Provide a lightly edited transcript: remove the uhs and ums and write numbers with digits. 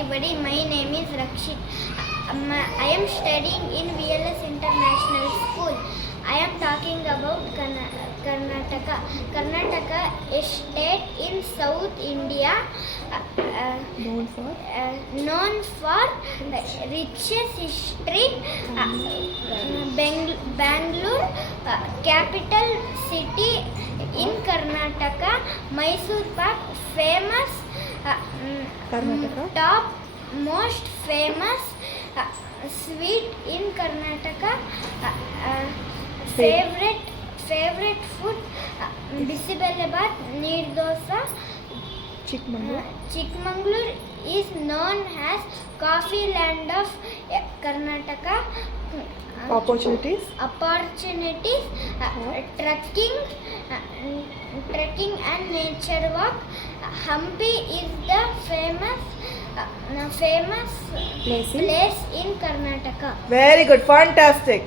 everybody. My name is Rakshit. I am studying in VLS International School. I am talking about Karnataka. Karnataka is state in South India, known for richest history. Bangalore, capital city in Karnataka. Mysore Pak, famous. Top most famous sweet in Karnataka. Favorite food Bisibelabat, Neer Dosa. Chikmagalur is known as coffee land of Karnataka. Opportunities. Trekking and nature walk. Hampi is the famous Place in? place in Karnataka. Very good, fantastic.